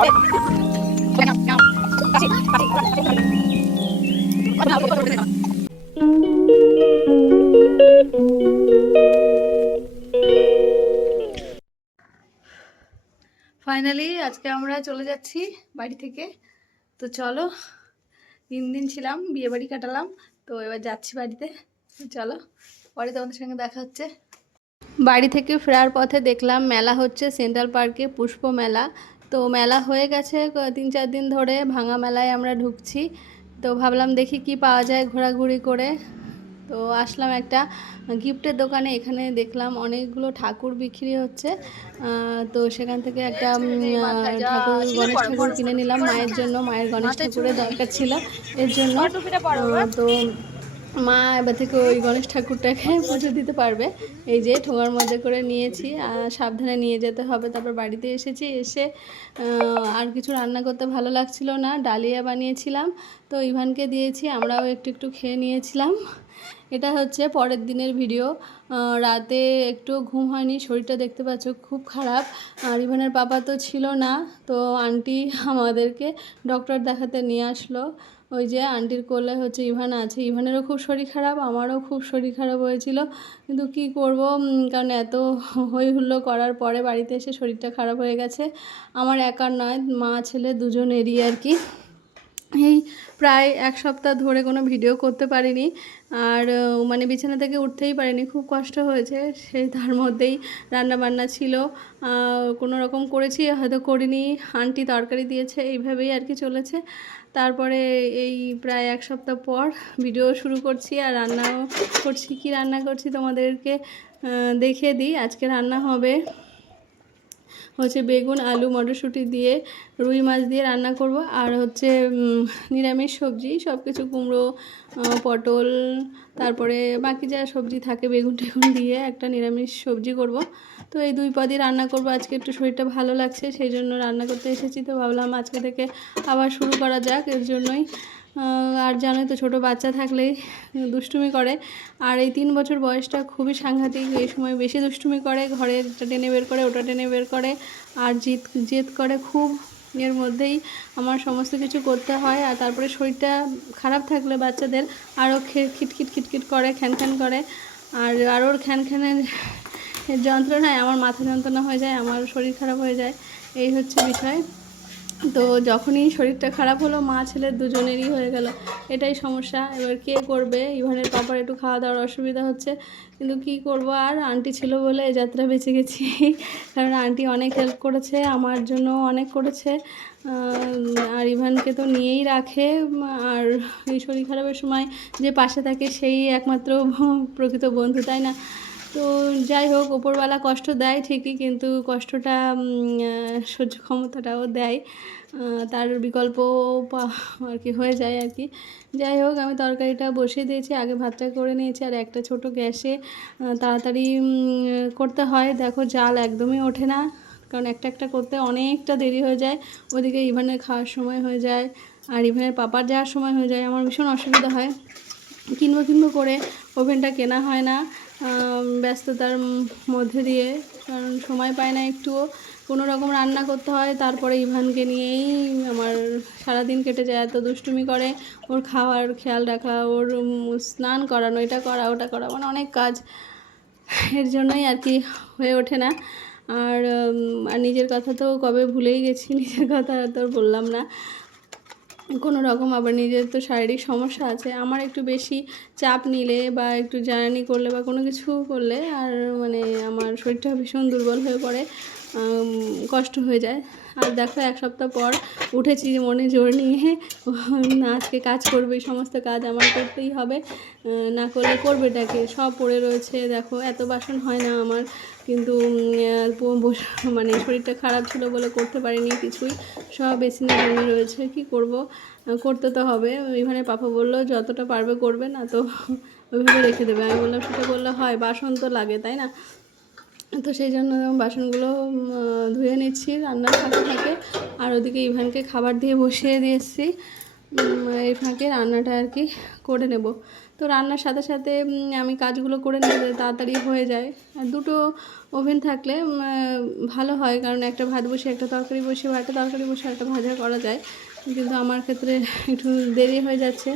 Finally আজকে আমরা চলে যাচ্ছি বাড়ি থেকে। তো চলো, তিন দিন ছিলাম বিয়ে বাড়ি কাটালাম, তো এবার যাচ্ছি বাড়িতে। চলো, পরে তোমাদের সঙ্গে দেখা হচ্ছে। বাড়ি থেকে ফেরার পথে দেখলাম মেলা হচ্ছে, সেন্ট্রাল পার্কে পুষ্প মেলা। তো মেলা হয়ে গেছে তিন চার দিন ধরে ভাঙা মেলায় আমরা ঢুকছি। তো ভাবলাম দেখি কি পাওয়া যায় ঘোরাঘুরি করে। তো আসলাম একটা গিফটের দোকানে এখানে দেখলাম অনেকগুলো ঠাকুর বিক্রি হচ্ছে। তো সেখান থেকে একটা ঠাকুর গণেশ ঠাকুর কিনে নিলাম। মায়ের জন্য মায়ের গণেশ ঠাকুরের দরকার ছিল এর জন্য। তো মা এবার থেকে ওই গণেশ ঠাকুরটাকে পুজো দিতে পারবে। এই যে ঠোঙার মধ্যে করে নিয়েছি আর সাবধানে নিয়ে যেতে হবে। তারপর বাড়িতে এসেছি, এসে আর কিছু রান্না করতে ভালো লাগছিল না। ডালিয়া বানিয়েছিলাম, তো ইভানকে দিয়েছি, আমরাও একটু একটু খেয়ে নিয়েছিলাম। এটা হচ্ছে পরের দিনের ভিডিও। রাতে একটু ঘুম হয়নি, শরীরটা দেখতে পাচ্ছ খুব খারাপ। আর ইভানের পাপা তো ছিল না, তো আন্টি আমাদেরকে ডক্টর দেখাতে নিয়ে আসলো। ওই যে আন্টির কোলে হচ্ছে ইভান আছে। ইভানেরও খুব শরীর খারাপ, আমারও খুব শরীর খারাপ হয়েছিল। কিন্তু কি করব? কারণ এত হই হুল্লো করার পরে বাড়িতে এসে শরীরটা খারাপ হয়ে গেছে। আমার একার নয়, মা, ছেলে দুজনেরই আর কি। এই প্রায় এক সপ্তাহ ধরে কোনো ভিডিও করতে পারিনি। আর মানে বিছানা থেকে উঠতেই পারিনি, খুব কষ্ট হয়েছে। সেই তার মধ্যেই রান্না বান্না ছিল কোনো রকম করেছি, হয়তো করিনি। আন্টি তরকারি দিয়েছে, এইভাবেই আর কি চলেছে। তারপরে এই প্রায় এক সপ্তাহ পর ভিডিও শুরু করছি আর রান্নাও করছি। কি রান্না করছি তোমাদেরকে দেখে দেখিয়ে দিই। আজকে রান্না হবে হচ্ছে বেগুন, আলু, মটরশুঁটি দিয়ে, রুই মাছ দিয়ে রান্না করব। আর হচ্ছে নিরামিষ সবজি সব কিছু কুমড়ো পটল, তারপরে বাকি যা সবজি থাকে বেগুন টেগুন দিয়ে একটা নিরামিষ সবজি করব। তো এই দুই পদই রান্না করব। আজকে একটু শরীরটা ভালো লাগছে, সেই জন্য রান্না করতে এসেছি। তো ভাবলাম আজকে থেকে আবার শুরু করা যাক, এর জন্যই আর জানোই তো ছোট বাচ্চা থাকলেই দুষ্টুমি করে। আর এই তিন বছর বয়সটা খুবই সাংঘাতিক, এই সময় বেশি দুষ্টুমি করে ঘরে এটা টেনে বের করে, ওটা টেনে বের করে। আর জিদ জেদ করে খুব, এর মধ্যেই আমার সমস্ত কিছু করতে হয়। আর তারপরে শরীরটা খারাপ থাকলে বাচ্চাদের আরও খিটখিট খিটখিট করে, খ্যান খ্যান করে। আর আরও ওর খ্যান খ্যানের যন্ত্রণায় আমার মাথা যন্ত্রণা হয়ে যায়, আমার শরীর খারাপ হয়ে যায়। এই হচ্ছে বিষয়। তো যখনই শরীরটা খারাপ হলো, মা ছেলের দুজনেরই হয়ে গেল। এটাই সমস্যা। এবার কে করবে? ইভানের পাপার একটু খাওয়া দাওয়ার অসুবিধা হচ্ছে। কিন্তু কি করব? আর আন্টি ছিল বলে এই যাত্রা বেঁচে গেছি। কারণ আন্টি অনেক হেল্প করেছে, আমার জন্য অনেক করেছে। আর ইভানকে তো নিয়েই রাখে। আর এই শরীর খারাপের সময় যে পাশে থাকে, সেই একমাত্র প্রকৃত বন্ধু, তাই না? তো যাই হোক, ওপরওয়ালা কষ্ট দেয় ঠিকই, কিন্তু কষ্টটা সহ্য ক্ষমতাটাও দেয়। তার বিকল্প আর কি হয়ে যায় আর কি। যাই হোক, আমি তরকারিটা বসিয়ে দিয়েছি, আগে ভাতটা করে নিয়েছি, আর একটা ছোট গ্যাসে তাড়াতাড়ি করতে হয়। দেখো, জাল একদমই ওঠে না, কারণ একটা একটা করতে অনেকটা দেরি হয়ে যায়। ওদিকে ইভানের খাওয়ার সময় হয়ে যায়, আর ইভানের পাপার যাওয়ার সময় হয়ে যায়। আমার ভীষণ অসুবিধা হয়। কিনবো কিনবো করে ওভেনটা কেনা হয় না। ব্যস্ততার মধ্যে দিয়ে, কারণ সময় পায় না একটুও। কোনো রকম রান্না করতে হয়, তারপরে ইভানকে নিয়েই আমার সারাদিন কেটে যায়, এত দুষ্টুমি করে। ওর খাওয়ার খেয়াল রাখা, ওর স্নান করানো, এটা করা, ওটা করা মানে অনেক কাজ। এর জন্যই আর কি হয়ে ওঠে না। আর নিজের কথা তো কবে ভুলেই গেছি, নিজের কথা তো আর বললাম না। কোনো রকম আবার নিজের তো শারীরিক সমস্যা আছে, আমার একটু বেশি চাপ নিলে বা একটু জার্নি করলে বা কোনো কিছু করলে আর মানে আমার শরীরটা ভীষণ দুর্বল হয়ে পড়ে কষ্ট হয়ে যায়। আর দেখো, এক সপ্তাহ পর উঠেছি মনে জোর নিয়ে আজকে কাজ করবে, এই সমস্ত কাজ আমার করতেই হবে না করলে করবে করবেটাকে সব পড়ে রয়েছে, দেখো, এত বাসন হয় না আমার কিন্তু মানে শরীরটা খারাপ ছিল বলে করতে পারিনি কিছুই। সব বেসিনে জমে রয়েছে, কি করব? করতে তো হবে। এখানে পাপা বলল, যতটা পারবে করবে না তো ওইভাবে রেখে দেবে। আমি বললাম, সেটা বললে হয়, বাসন তো লাগে, তাই না? তো সেই জন্য বাসনগুলো ধুয়ে নিচ্ছি রান্নার ফাঁকে ফাঁকে আর ওদিকে ইভানকে খাবার দিয়ে বসিয়ে দিয়েছি। এই ফাঁকে রান্নাটা আর কি করে নেব। তো রান্নার সাথে সাথে আমি কাজগুলো করে নিলে তাড়াতাড়ি হয়ে যায়। আর দুটো ওভেন থাকলে ভালো হয়, কারণ একটা ভাত বসে একটা তরকারি বসে বা একটা তরকারি বসে একটা ভাজা করা যায়। কিন্তু আমার ক্ষেত্রে একটু দেরি হয়ে যাচ্ছে।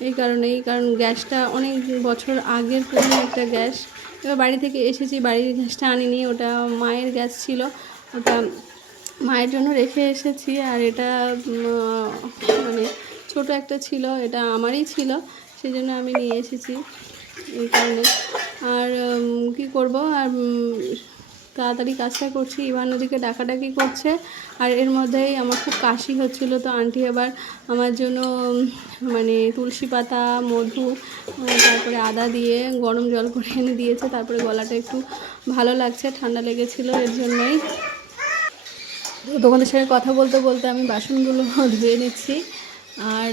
এই কারণেই, কারণ গ্যাসটা অনেক বছর আগের পুরনো একটা গ্যাস। এবার বাড়ি থেকে এসেছি, বাড়ির গ্যাসটা আনিনি, ওটা মায়ের গ্যাস ছিল। ওটা মায়ের জন্য রেখে এসেছি, আর এটা মানে ছোট একটা ছিল, এটা আমারই ছিল। সেই জন্য আমি নিয়ে এসেছি এই কারণে। আর কি করব? আর তাড়াতাড়ি কাজটা করছি। ইভান ওদিকে ডাকাডাকি করছে। আর এর মধ্যেই আমার খুব কাশি হচ্ছিল। তো আন্টি আবার আমার জন্য মানে তুলসী পাতা, মধু তারপরে আদা দিয়ে গরম জল করে এনে দিয়েছে। তারপরে গলাটা একটু ভালো লাগছে, ঠান্ডা লেগেছিল এর জন্যই। তোমাদের সঙ্গে কথা বলতে বলতে আমি বাসনগুলো ধুয়ে নিচ্ছি। আর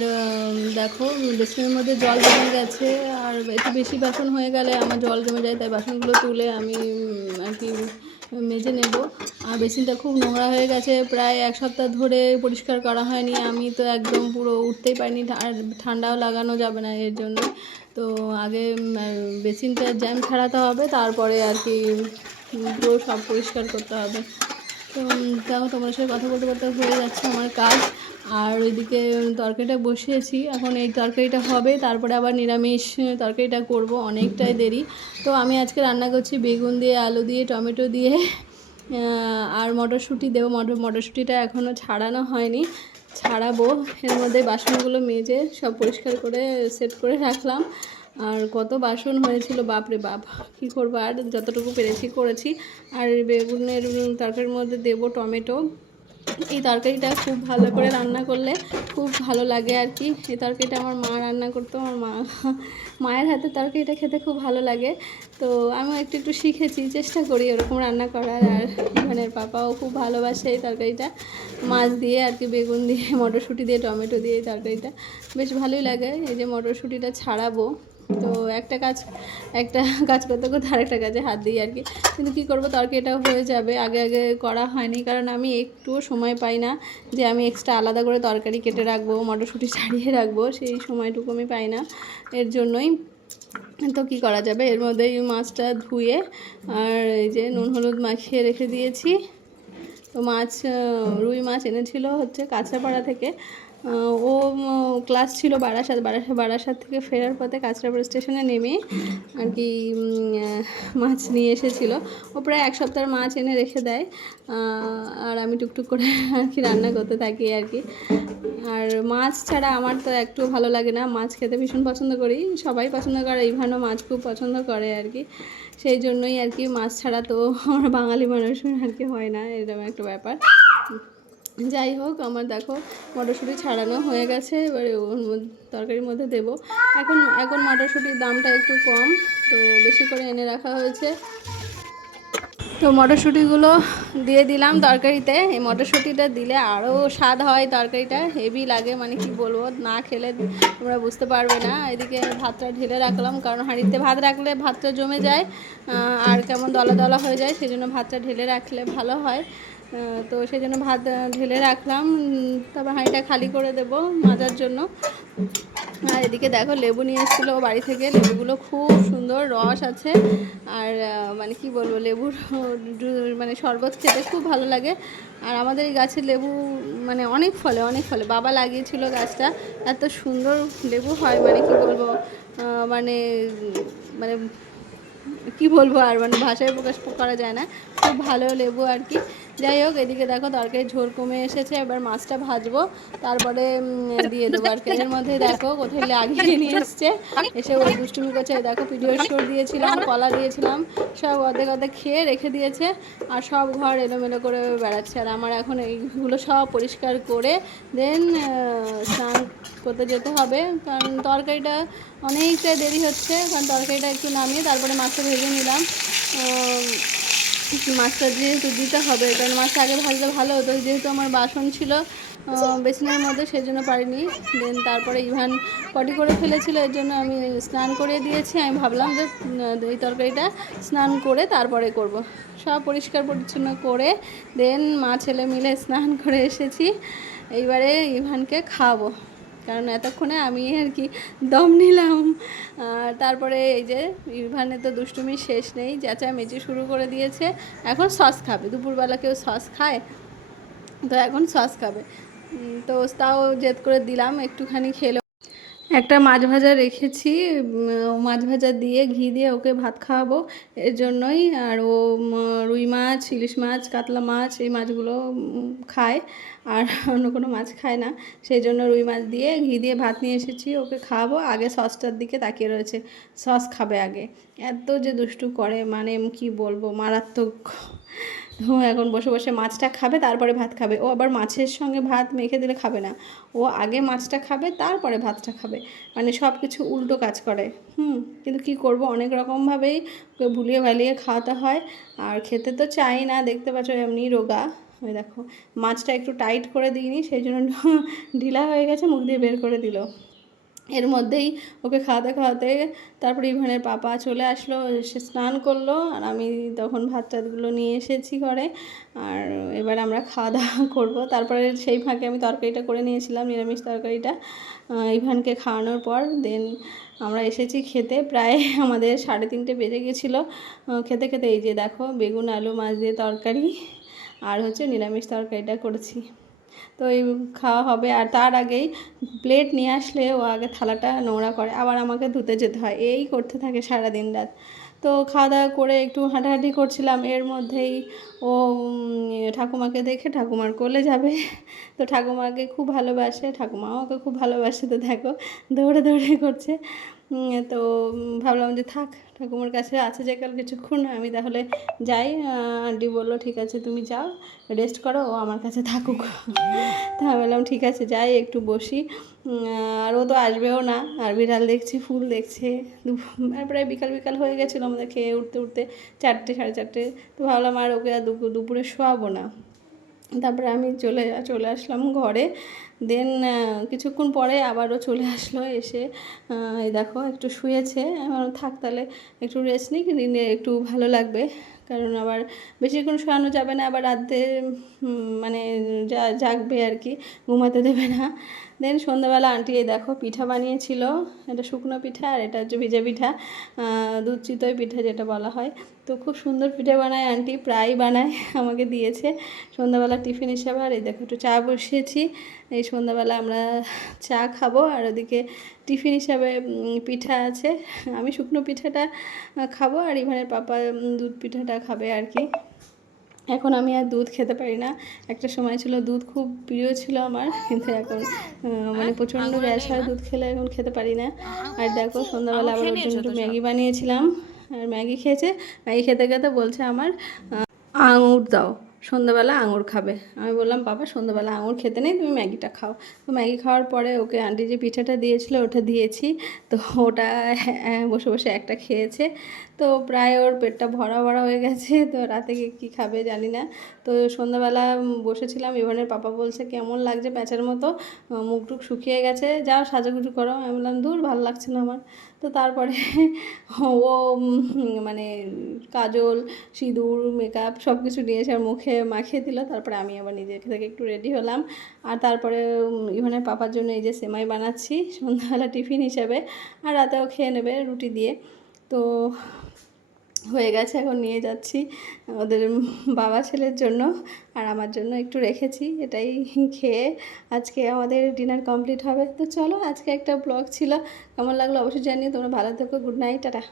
দেখো, বেসিনের মধ্যে জল জমে গেছে, আর একটু বেশি বাসন হয়ে গেলে আমার জল জমে যায়, তাই বাসনগুলো তুলে আমি আর কি, মেজে নেব। আর বেসিনটা খুব নোংরা হয়ে গেছে, প্রায় এক সপ্তাহ ধরে পরিষ্কার করা হয়নি। আমি তো একদম পুরো উঠতেই পারিনি আর ঠান্ডাও লাগানো যাবে না এর জন্য। তো আগে বেসিনটা জ্যাম ছাড়াতে হবে, তারপরে আর কি পুরো সব পরিষ্কার করতে হবে। তো দেখো তোমার সাথে কথা বলতে বলতে হয়ে যাচ্ছে আমার কাজ। আর ওইদিকে তরকারিটা বসিয়েছি। এখন এই তরকারিটা হবে, তারপরে আবার নিরামিষ তরকারিটা করব অনেকটাই দেরি। তো আমি আজকে রান্না করছি বেগুন দিয়ে, আলু দিয়ে, টমেটো দিয়ে আর মটরশুঁটি দেবো। মটর, মটরশুঁটিটা এখনও ছাড়ানো হয়নি। ছাড়াবো। এর মধ্যে বাসনগুলো মেজে সব পরিষ্কার করে, সেট করে রাখলাম। আর কত বাসন হয়েছিল, বাপরে বাপ। কী করব? আর যতটুকু পেরেছি করেছি। আর বেগুনের তরকারির মধ্যে দেবো টমেটো। এই তরকারিটা খুব ভালো করে রান্না করলে খুব ভালো লাগে আর কি। এই তরকারিটা আমার মা রান্না করতো, আমার মা মায়ের হাতে তরকারিটা খেতে খুব ভালো লাগে। তো আমিও একটু একটু শিখেছি, চেষ্টা করি ওরকম রান্না করার। আর ইভানের পাপাও খুব ভালোবাসে এই তরকারিটা। মাছ দিয়ে আর কি, বেগুন দিয়ে, মটরশুঁটি দিয়ে, টমেটো দিয়ে এই তরকারিটা। বেশ ভালোই লাগে এই যে মটরশুঁটিটা ছাড়াবো। তো একটা কাজ একটা কাজ করতে করতে আরেকটা কাজে হাত দিই আর কি। কিন্তু কী করব তরকারিটা হয়ে যাবে। আগে আগে করা হয়নি। কারণ আমি একটুও সময় পাই না যে আমি এক্সট্রা আলাদা করে তরকারি কেটে রাখব, মটরশুঁটি ছাড়িয়ে রাখব। সেই সময়টুকু আমি পাই না। এর জন্যই তো কী করা যাবে? এর মধ্যেই মাছটা ধুয়ে আর এই যে নুন হলুদ মাখিয়ে রেখে দিয়েছি। তো মাছ, রুই মাছ এনেছিল হচ্ছে কাঁচরাপাড়া থেকে। ও ক্লাস ছিল বারাসাত বারাসাত বারাসাত থেকে ফেরার পথে কাঁচরাপুর স্টেশনে নেমে আর কি মাছ নিয়ে এসেছিল। ও প্রায় এক সপ্তাহের মাছ এনে রেখে দেয়। আর আমি টুকটুক করে আর কি রান্না করতে থাকি আর কি। আর মাছ ছাড়া আমার তো একটু ভালো লাগে না। মাছ খেতে ভীষণ পছন্দ করি। সবাই পছন্দ করে, ইভানও মাছ খুব পছন্দ করে আর কি। সেই জন্যই আর কি মাছ ছাড়া তো আমরা বাঙালি মানুষ আর কি হয় না। এরকম একটা ব্যাপার। যাই হোক, আমার দেখো মটরশুঁটি ছাড়ানো হয়ে গেছে, এবারে ওর তরকারির মধ্যে দেবো। এখন এখন মটরশুঁটির দামটা একটু কম, তো বেশি করে এনে রাখা হয়েছে। তো মটরশুঁটিগুলো দিয়ে দিলাম তরকারিতে। এই মটরশুঁটিটা দিলে আরও স্বাদ হয় তরকারিটা, হেভি লাগে মানে কি বলব, না খেলে তোমরা বুঝতে পারবে না। এদিকে ভাতটা ঢেলে রাখলাম, কারণ হাঁড়িতে ভাত রাখলে ভাতটা জমে যায় আর কেমন দলা দলা হয়ে যায় সেই জন্য ভাতটা ঢেলে রাখলে ভালো হয়। তো সেই জন্য ভাত ঢেলে রাখলাম। তারপর হাঁড়িটা খালি করে দেব মাজার জন্য। আর এদিকে দেখো, লেবু নিয়ে এসেছিল বাড়ি থেকে। লেবুগুলো খুব সুন্দর, রস আছে। আর মানে কি বলব, লেবুর মানে শরবত খেতে খুব ভালো লাগে। আর আমাদের এই গাছের লেবু মানে অনেক ফলে অনেক ফলে। বাবা লাগিয়েছিল গাছটা। এত সুন্দর লেবু হয় মানে কি বলব মানে মানে কি বলব আর মানে ভাষায় প্রকাশ করা যায় না। খুব ভালো লেবু আর কি। যাই হোক, এদিকে দেখো তরকারি ঝোল কমে এসেছে, এবার মাছটা ভাজবো। তারপরে দিয়ে দেবো আর কি। এর মধ্যে দেখো কোথায় লাগিয়ে নিয়ে এসছে। এসে ওই দুষ্টুমি করছে। দেখো ভিডিও স্টোর দিয়েছিলাম, কলা দিয়েছিলাম, সব অর্ধেক অর্ধেক খেয়ে রেখে দিয়েছে আর সব ঘর এলোমেলো করে বেড়াচ্ছে। আর আমার এখন এইগুলো সব পরিষ্কার করে, দেন স্নান করতে যেতে হবে। কারণ তরকারিটা অনেকটা দেরি হচ্ছে, কারণ তরকারিটা একটু নামিয়ে তারপরে মাছটা ভেজে নিলাম। মাছটা যেহেতু দিতে হবে, কারণ মাছটা আগে ভাজলে ভালো হতো, যেহেতু আমার বাসন ছিল বেসিনের মধ্যে সেই জন্য পারিনি। দেন তারপরে ইভান পটি করে ফেলেছিল, এর জন্য আমি স্নান করে দিয়েছি। আমি ভাবলাম যে এই তরকারিটা স্নান করে তারপরে করব। সব পরিষ্কার পরিচ্ছন্ন করে দেন মা ছেলে মিলে স্নান করে এসেছি। এইবারে ইভানকে খাওয়াবো। কারণ এতক্ষণে আমি আর কি দম নিলাম। আর তারপরে এই যে ইভানে তো দুষ্টুমি শেষ নেই চেঁচা মেচি শুরু করে দিয়েছে। এখন সস খাবে, দুপুরবেলা কেউ সস খায়? তো এখন সস খাবে। তো তাও জেদ করে দিলাম, একটুখানি খেলো একটা মাছ ভাজা রেখেছি মাছ ভাজা দিয়ে ঘি দিয়ে ওকে ভাত খাওয়াবো। এর জন্যই আর ও রুই মাছ, ইলিশ মাছ, কাতলা মাছ এই মাছগুলো খায়। আর অন্য কোনো মাছ খায় না। সেই জন্য রুই মাছ দিয়ে ঘি দিয়ে ভাত নিয়ে এসেছি, ওকে খাওয়াবো। আগে সসটার দিকে তাকিয়ে রয়েছে, সস খাবে আগে। এত যে দুষ্টু করে মানে কি বলব, মারাত্মক। ও এখন বসে বসে মাছটা খাবে, তারপরে ভাত খাবে। ও আবার মাছের সঙ্গে ভাত মেখে দিলে খাবে না। ও আগে মাছটা খাবে, তারপরে ভাতটা খাবে। মানে সব কিছু উল্টো কাজ করে। হুম, কিন্তু কি করব? অনেক রকমভাবেই ওকে ভুলিয়ে ভালিয়ে খাওয়াতে হয়। আর খেতে তো চাই না, দেখতে পাচ্ছ এমনি রোগা। ওই দেখো, মাছটা একটু টাইট করে দিইনি, সেই জন্য ঢিলা হয়ে গেছে, মুখ দিয়ে বের করে দিল। এর মধ্যেই ওকে খাওয়াতে খাওয়াতে তারপরে ইভানের পাপা চলে আসলো সে স্নান করল আর আমি তখন ভাত টাতগুলো নিয়ে এসেছি ঘরে আর এবার আমরা খাওয়া দাওয়া করব। তারপরে সেই ফাঁকে আমি তরকারিটা করে নিয়েছিলাম, নিরামিষ তরকারিটা ইভানকে খাওয়ানোর পর। দেন আমরা এসেছি খেতে, প্রায় আমাদের সাড়ে তিনটে বেজে গেছিল খেতে খেতে এই যে দেখো বেগুন, আলু, মাছ দিয়ে তরকারি আর হচ্ছে নিরামিষ তরকারিটা করেছি। তো এই খাওয়া হবে। আর তার আগেই প্লেট নিয়ে আসলে ও আগে থালাটা নোংরা করে, আবার আমাকে ধুতে যেতে হয়। এই করতে থাকে সারা দিন রাত। তো খাওয়া দাওয়া করে একটু হাঁটাহাঁটি করছিলাম। এর মধ্যেই ও ঠাকুমাকে দেখে ঠাকুমার কোলে যাবে। তো ঠাকুমাকে খুব ভালোবাসে। ঠাকুমাও ওকে খুব ভালোবাসে, তো দেখো দৌড়ে দৌড়ে করছে। তো ভাবলাম যে থাক, ঠাকুমার কাছে আছে যে কাল কিছুক্ষণ, আমি তাহলে যাই। আন্টি বলল, ঠিক আছে, তুমি যাও রেস্ট করো, ও আমার কাছে থাকুক। তা বললাম, ঠিক আছে, যাই, একটু বসি। আর ও তো আসবেও না, আর বিড়াল দেখছি, ফুল দেখছে। আর প্রায় বিকাল বিকাল হয়ে গেছিল আমাদের খেয়ে উঠতে উঠতে, চারটে, সাড়ে চারটে। তো ভাবলাম আর ওকে আর দুপুরে শোয়াবো না। তারপরে আমি চলে চলে আসলাম ঘরে। দেন কিছুক্ষণ পরে আবারও চলে আসলো এসে এই দেখো একটু শুয়েছে। আমি বললাম, থাক তাহলে একটু রেস্ট নিই দিনে একটু ভালো লাগবে। কারণ আবার বেশিক্ষণ শোয়ানো যাবে না আবার রাতে মানে যা জাগবে আর কি ঘুমাতে দেবে না। দেন সন্ধ্যাবেলা আন্টি এই দেখো পিঠা বানিয়েছিল। এটা শুকনো পিঠা আর এটা হচ্ছে ভিজে পিঠা দুধ চিতই পিঠা যেটা বলা হয়। তো খুব সুন্দর পিঠে বানায় আন্টি প্রায় বানায় আমাকে দিয়েছে। সন্ধ্যাবেলা টিফিন হিসাবে আর এই দেখো একটু চা বসিয়েছি। এই সন্ধ্যাবেলা আমরা চা খাব আর ওদিকে টিফিন হিসাবে পিঠা আছে। আমি শুকনো পিঠাটা খাব আর ইভানের পাপা দুধ পিঠাটা খাবে আর কি। এখন আমি আর দুধ খেতে পারি না। একটা সময় ছিল দুধ খুব প্রিয় ছিল আমার কিন্তু এখন মানে প্রচণ্ড গ্যাস হয় দুধ খেলে এখন খেতে পারি না। আর দেখো সন্ধ্যাবেলা আবার একটু ম্যাগি বানিয়েছিলাম। আর ম্যাগি খেয়েছে। ম্যাগি খেতে খেতে বলছে আমার আঙুর দাও সন্ধ্যাবেলা আঙুর খাবে। আমি বললাম বাবা সন্ধ্যাবেলা আঙুর খেতে নেই তুমি ম্যাগিটা খাও। তো ম্যাগি খাওয়ার পরে ওকে আন্টি যে পিঠাটা দিয়েছিল ওটা দিয়েছি। তো ওটা বসে বসে একটা খেয়েছে। তো প্রায় ওর পেটটা ভরা ভরা হয়ে গেছে। তো রাতে কি- খাবে জানি না। তো সন্ধ্যাবেলা বসেছিলাম ইভানের পাপা বলছে কেমন লাগছে প্যাঁচার মতো? আহ, মুখ টুক শুকিয়ে গেছে। যাও সাজাগুজু করো। আমি বললাম দূর ভালো লাগছে না আমার। তো তারপরে ও মানে কাজল, সিঁদুর মেকআপ সব কিছু নিয়ে এসে মুখে মাখিয়ে দিল। তারপরে আমি আবার নিজের থেকে একটু রেডি হলাম। আর তারপরে ইভানের পাপার জন্য এই যে সেমাই বানাচ্ছি সন্ধ্যাবেলা টিফিন হিসেবে। আর রাতেও খেয়ে নেবে রুটি দিয়ে। তো হয়ে গেছে, এখন নিয়ে যাচ্ছি ওদের বাবা ছেলের জন্য আর আমার জন্য একটু রেখেছি, এটাই খেয়ে আজকে আমাদের ডিনার কমপ্লিট হবে। তো চলো আজকে একটা ব্লগ ছিল, কেমন লাগল অবশ্যই জানিয়ে তোমরা ভালো থেকো, গুড নাইট, টাটা।